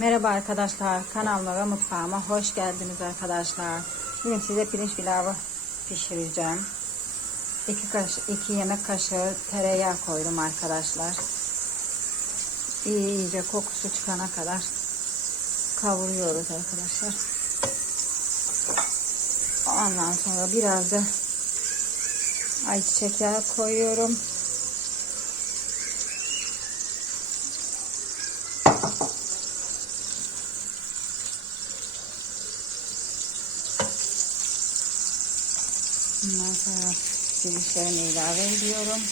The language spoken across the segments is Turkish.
Merhaba arkadaşlar, kanalıma ve mutfağıma hoş geldiniz arkadaşlar. Bugün size pirinç pilavı pişireceğim. 2 kaş, iki yemek kaşığı tereyağı koydum arkadaşlar. İyi iyice kokusu çıkana kadar kavuruyoruz arkadaşlar. Ondan sonra biraz da ayçiçek yağı koyuyorum. Ondan sonra pirinçlerimi ilave ediyorum.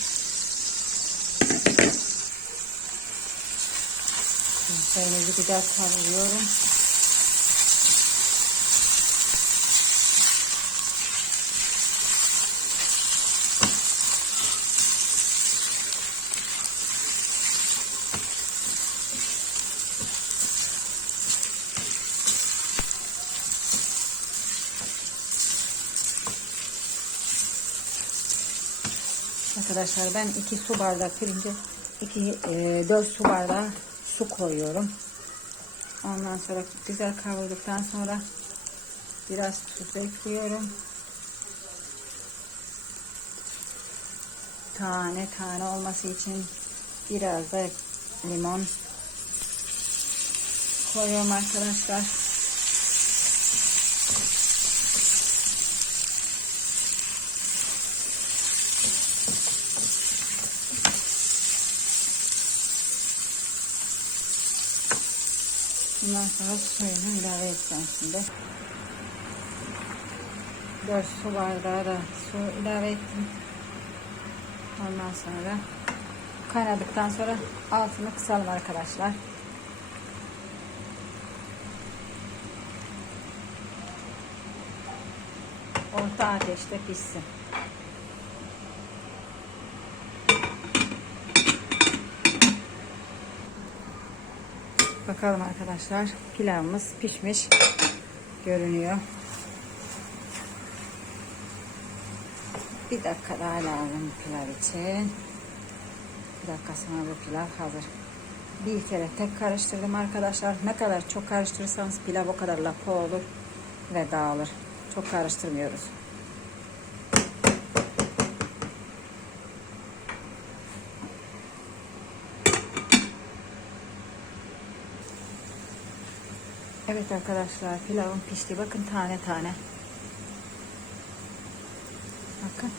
Pirinçlerimi güzel kavuruyorum. Arkadaşlar ben 2 su bardak pirince 2 e, 4 su bardağı su koyuyorum. Ondan sonra güzel kavurduktan sonra biraz tuz ekliyorum. Tane tane olması için biraz da limon koyuyorum arkadaşlar. Bundan sonra suyunu ilave edeceğim şimdi. 4 su bardağı da su ilave ettim. Ondan sonra kaynadıktan sonra altını kısalım arkadaşlar. Orta ateşte pişsin. Bakalım arkadaşlar pilavımız pişmiş görünüyor. Bir dakika daha lazım pilav için. Bir dakika sonra bu pilav hazır. Bir kere tek karıştırdım arkadaşlar. Ne kadar çok karıştırırsanız pilav o kadar lapa olur ve dağılır. Çok karıştırmıyoruz. Evet arkadaşlar pilavım pişti. Bakın tane tane. Bakın.